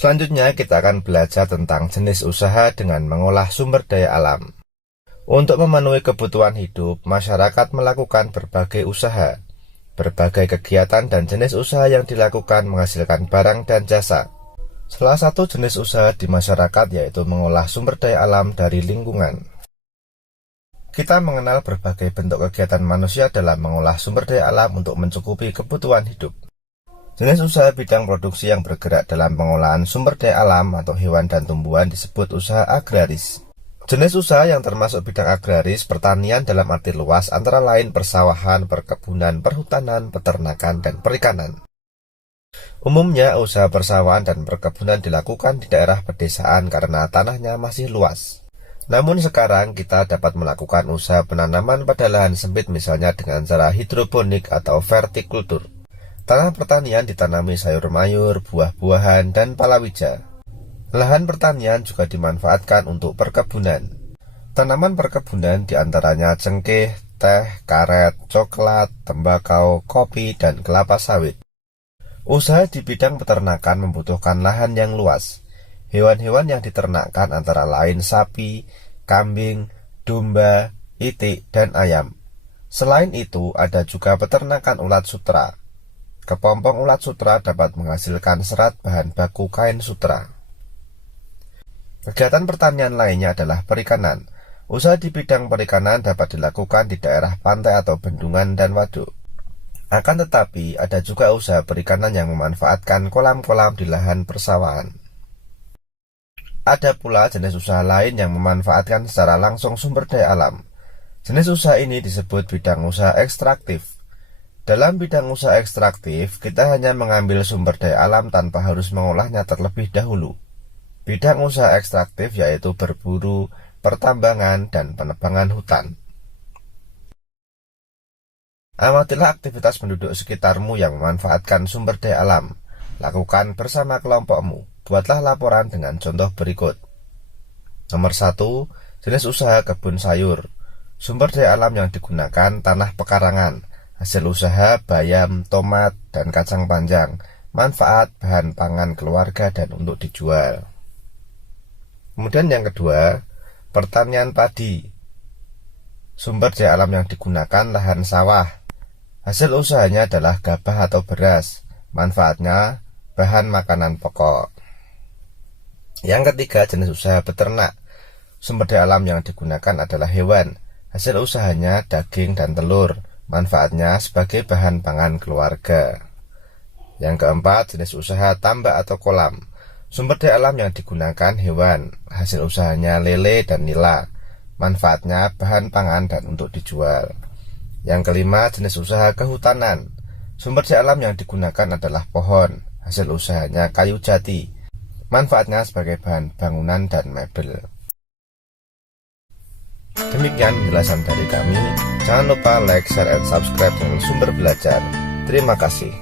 Selanjutnya kita akan belajar tentang jenis usaha dengan mengolah sumber daya alam. Untuk memenuhi kebutuhan hidup, masyarakat melakukan berbagai usaha. Berbagai kegiatan dan jenis usaha yang dilakukan menghasilkan barang dan jasa. Salah satu jenis usaha di masyarakat yaitu mengolah sumber daya alam dari lingkungan. Kita mengenal berbagai bentuk kegiatan manusia dalam mengolah sumber daya alam untuk mencukupi kebutuhan hidup. Jenis usaha bidang produksi yang bergerak dalam pengolahan sumber daya alam atau hewan dan tumbuhan disebut usaha agraris. Jenis usaha yang termasuk bidang agraris pertanian dalam arti luas antara lain persawahan, perkebunan, perhutanan, peternakan, dan perikanan. Umumnya usaha persawahan dan perkebunan dilakukan di daerah pedesaan karena tanahnya masih luas. Namun sekarang kita dapat melakukan usaha penanaman pada lahan sempit misalnya dengan cara hidroponik atau vertikultur. Tanah pertanian ditanami sayur mayur, buah-buahan, dan palawija. Lahan pertanian juga dimanfaatkan untuk perkebunan. Tanaman perkebunan diantaranya cengkeh, teh, karet, coklat, tembakau, kopi, dan kelapa sawit. Usaha di bidang peternakan membutuhkan lahan yang luas. Hewan-hewan yang diternakkan antara lain sapi, kambing, domba, itik, dan ayam. Selain itu, ada juga peternakan ulat sutra. Kepompong ulat sutra dapat menghasilkan serat bahan baku kain sutra. Kegiatan pertanian lainnya adalah perikanan. Usaha di bidang perikanan dapat dilakukan di daerah pantai atau bendungan dan waduk. Akan tetapi, ada juga usaha perikanan yang memanfaatkan kolam-kolam di lahan persawahan. Ada pula jenis usaha lain yang memanfaatkan secara langsung sumber daya alam. Jenis usaha ini disebut bidang usaha ekstraktif. Dalam bidang usaha ekstraktif, kita hanya mengambil sumber daya alam tanpa harus mengolahnya terlebih dahulu. Bidang usaha ekstraktif yaitu berburu, pertambangan, dan penebangan hutan. Amatilah aktivitas penduduk sekitarmu yang memanfaatkan sumber daya alam. Lakukan bersama kelompokmu. Buatlah laporan dengan contoh berikut. Nomor 1, jenis usaha kebun sayur. Sumber daya alam yang digunakan tanah pekarangan. Hasil usaha bayam, tomat, dan kacang panjang. Manfaat bahan pangan keluarga dan untuk dijual. Kemudian yang kedua, pertanian padi. Sumber daya alam yang digunakan lahan sawah. Hasil usahanya adalah gabah atau beras. Manfaatnya bahan makanan pokok. Yang ketiga, jenis usaha peternak. Sumber daya alam yang digunakan adalah hewan. Hasil usahanya daging dan telur. Manfaatnya sebagai bahan pangan keluarga. Yang keempat, jenis usaha tambak atau kolam. Sumber daya alam yang digunakan hewan. Hasil usahanya lele dan nila. Manfaatnya bahan pangan dan untuk dijual. Yang kelima, jenis usaha kehutanan. Sumber daya alam yang digunakan adalah pohon. Hasil usahanya kayu jati. Manfaatnya sebagai bahan bangunan dan mebel. Demikian penjelasan dari kami. Jangan lupa like, share, dan subscribe channel Sumber Belajar. Terima kasih.